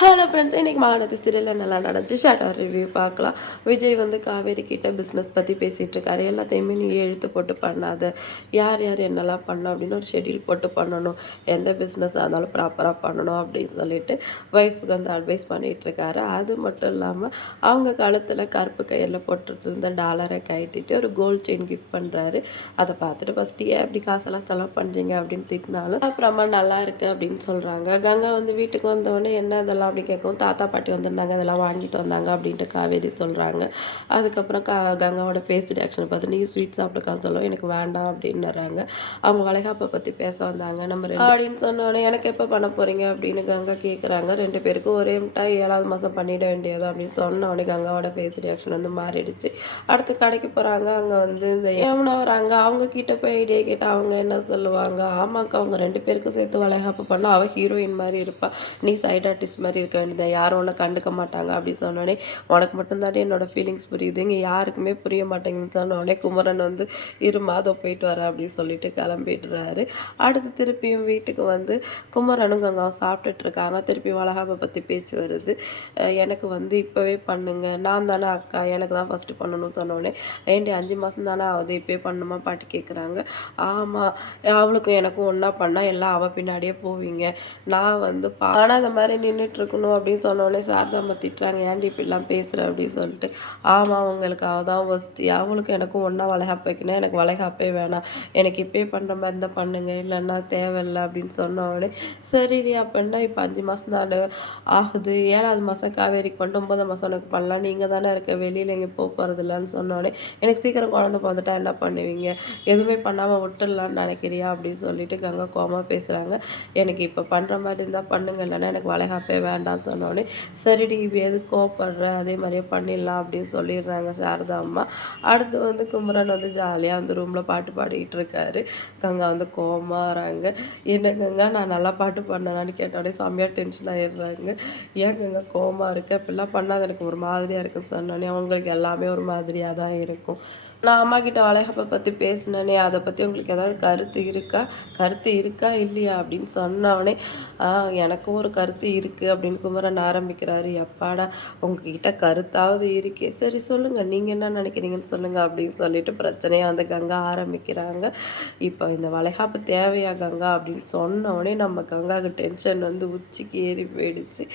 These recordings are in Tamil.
ஹலோ ஃப்ரெண்ட்ஸ், இன்றைக்கி மகாநதி சீரியலில் நல்லா நடந்துச்சு. ஷார்ட்டாக ரிவ்யூ பார்க்கலாம். விஜய் வந்து காவேரி கிட்ட பிஸ்னஸ் பற்றி பேசிகிட்டு இருக்காரு. எல்லாத்தையுமே நீ எழுத்து போட்டு பண்ணாத, யார் யார் என்னெல்லாம் பண்ணணும் அப்படின்னு ஒரு ஷெட்யூல் போட்டு பண்ணணும், எந்த பிஸ்னஸாக இருந்தாலும் ப்ராப்பராக பண்ணணும் அப்படின்னு சொல்லிட்டு ஒய்ஃபுக்கு வந்து அட்வைஸ் பண்ணிகிட்ருக்காரு. அது மட்டும் இல்லாமல் அவங்க காலத்தில் கருப்பு கையில் போட்டுட்டு இருந்த டாலரை கட்டிட்டு ஒரு கோல்டு செயின் கிஃப்ட் பண்ணுறாரு. அதை பார்த்துட்டு ஃபஸ்ட்டு ஏன் அப்படி காசெல்லாம் செலவு பண்ணுறீங்க அப்படின்னு திட்டினாலும் அப்புறமா நல்லா இருக்குது அப்படின்னு சொல்கிறாங்க. கங்கா வந்து வீட்டுக்கு வந்தவொடனே என்ன இதெல்லாம் அப்படி கேட்கவும் தாத்தா பாட்டி வந்திருந்தாங்க, அதெல்லாம் வாங்கிட்டு வந்தாங்க அப்படின்ட்டு காவேரி சொல்கிறாங்க. அதுக்கப்புறம் கங்காவோட ஃபேஸ் ரியாக்ஷனை பார்த்து நீ ஸ்வீட் சாப்பிட்டுக்கா சொல்லுவோம், எனக்கு வேண்டாம் அப்படின்னுறாங்க. அவங்க வளைகாப்பை பற்றி பேச வந்தாங்க. நம்ம அப்படின்னு சொன்னோடனே எனக்கு எப்போ பண்ண போகிறீங்க அப்படின்னு கங்கா கேட்குறாங்க. 2 பேருக்கும் ஒரே மிட்டாய் 7வது மாதம் பண்ணிட வேண்டியது அப்படின்னு சொன்னோடனே கங்காவோட ஃபேஸ் ரியாக்ஷன் வந்து மாறிடுச்சு. அடுத்து கடைக்கு போகிறாங்க. அங்கே வந்து இந்த யமுனா வராங்க. அவங்க கிட்ட போய் ஐடியா கேட்டால் அவங்க என்ன சொல்லுவாங்க, ஆமாக்கா அவங்க 2 பேருக்கும் சேர்த்து வளைகாப்பு பண்ணால் அவள் ஹீரோயின் மாதிரி இருப்பாள், நீ சைட் ஆர்டிஸ்ட் மாதிரி இருக்க வேண்டியது, யாரும் ஒன்றும் கண்டுக்க மாட்டாங்க அப்படி சொன்னோடனே உனக்கு மட்டும்தானே என்னோட ஃபீலிங்ஸ் புரியுது, இங்கே யாருக்குமே புரிய மாட்டேங்குதுன்னு சொன்னோடனே குமரன் வந்து இரு மாதம் போயிட்டு வர அப்படின்னு சொல்லிட்டு கிளம்பிடுறாரு. அடுத்து திருப்பியும் வீட்டுக்கு வந்து குமரனும் கங்காவும் சாப்பிட்டுட்டு இருக்காங்க. திருப்பி வளகாப்பை பற்றி பேச்சு வருது. எனக்கு வந்து இப்போவே பண்ணுங்க, நான் தானே அக்கா, எனக்கு தான் ஃபஸ்ட்டு பண்ணணும்னு சொன்னோடனே ஏண்டி 5 மாதம் தானே ஆகுது, இப்போயே பண்ணணுமா பாட்டி கேட்குறாங்க. ஆமாம், அவளுக்கும் எனக்கும் ஒன்றா பண்ணால் எல்லாம் அவள் பின்னாடியே போவீங்க, நான் வந்து ஆனால் இந்த மாதிரி நின்றுட்டுருக்கணும் அப்படின்னு சொன்னோடனே சாரதாம்மா திட்டுறாங்க, ஏன்டி இப்படிலாம் பேசுகிற அப்படின்னு சொல்லிட்டு. ஆமாம், அவங்களுக்கு அவள் தான் வசதி, அவளுக்கும் எனக்கும் ஒன்றா வளைகாப்பு வைக்கணும், எனக்கு வளைகாப்பே வேணாம், எனக்கு இப்போயே பண்ணுற மாதிரி இருந்தால் பண்ணுங்க, இல்லைன்னா தேவையில்லை அப்படின்னு சொன்னோடனே சரிடி அப்படின்னா இப்போ 5 மாதம் தான் ஆகுது, 7வது மாதம் காவேரிக்கு பண்ணிட்டு 9 மாதம் உனக்கு பண்ணலாம், நீங்கள் தானே இருக்க, வெளியில் எங்கே போக போகிறது இல்லைன்னு சொன்னோடனே எனக்கு சீக்கிரம் குழந்தை பிறந்துட்டா என்ன பண்ணுவீங்க, எதுவுமே பண்ணாமல் விட்டுடலான்னு நினைக்கிறியா அப்படின்னு சொல்லிட்டு கங்கா கோமா பேசுகிறாங்க. எனக்கு இப்போ பண்ணுற மாதிரி இருந்தால் பண்ணுங்க, இல்லைன்னா எனக்கு வளைகாப்பே வேண்டாம்னு சொன்னோடனே சரிடி இப்போ எதுக்கு கோவப்படுற, அதே மாதிரியே பண்ணிடலாம் அப்படின்னு சொல்லிடுறாங்க சாரதா அம்மா. அடுத்து வந்து குமரன் வந்து ஜாலியாக அந்த ரூமில் பாட்டு பாடிக்கிட்டு இருக்காரு. கங்கா வந்து கோவமாக வராங்க. என்ன கங்கா நான் நல்லா பாட்டு பாடினேனான்னு கேட்டோடனே செம்மையாக டென்ஷன் ஆகிடுறாங்க. ஏன் கங்கா கோவமாக இருக்கு, இப்படிலாம் பண்ணாத எனக்கு ஒரு மாதிரியாக இருக்குன்னு சொன்னோடனே அவங்களுக்கு எல்லாமே ஒரு மாதிரியாக தான் இருக்கும். நான் அம்மா கிட்ட வளைகாப்பை பற்றி பேசினேனே, அதை பற்றி உங்களுக்கு ஏதாவது கருத்து இருக்கா இல்லையா அப்படின்னு சொன்னோடனே எனக்கும் ஒரு கருத்து இருக்குது அப்படின்னு குமரன் ஆரம்பிக்கிறாரு. எப்பாடா உங்ககிட்ட கருத்தாவது இருக்கே, சரி சொல்லுங்கள் நீங்கள் என்ன நினைக்கிறீங்கன்னு சொல்லுங்கள் அப்படின்னு சொல்லிட்டு பிரச்சனையை வந்து கங்கா ஆரம்பிக்கிறாங்க. இப்போ இந்த வளைகாப்பு தேவையா கங்கா அப்படின்னு சொன்னோடனே நம்ம கங்காவுக்கு டென்ஷன் வந்து உச்சிக்கு ஏறி போயிடுச்சு.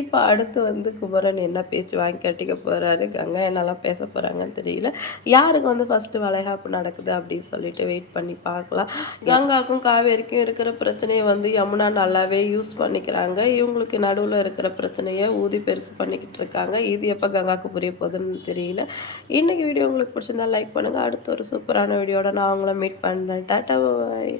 இப்போ அடுத்து வந்து குமரன் என்ன பேச்சு வாங்கி கட்டிக்க போகிறாரு, கங்கா என்னெல்லாம் பேச போகிறாங்கன்னு தெரியல. யாருக்கு வந்து ஃபஸ்ட்டு வளைகாப்பு நடக்குது அப்படின்னு சொல்லிட்டு வெயிட் பண்ணி பார்க்கலாம். கங்காவுக்கும் காவேரிக்கும் இருக்கிற பிரச்சனையை வந்து யமுனா நல்லாவே யூஸ் பண்ணிக்கிறாங்க. இவங்களுக்கு நடுவில் இருக்கிற பிரச்சனையை ஊதி பெருசு பண்ணிக்கிட்டு இருக்காங்க. இது எப்போ கங்காவுக்கு புரிய போகுதுன்னு தெரியல. இன்றைக்கி வீடியோ உங்களுக்கு பிடிச்சிருந்தா லைக் பண்ணுங்கள். அடுத்த ஒரு சூப்பரான வீடியோட நான் அவங்கள மீட் பண்ணுறேன். டாட்டா பாய்.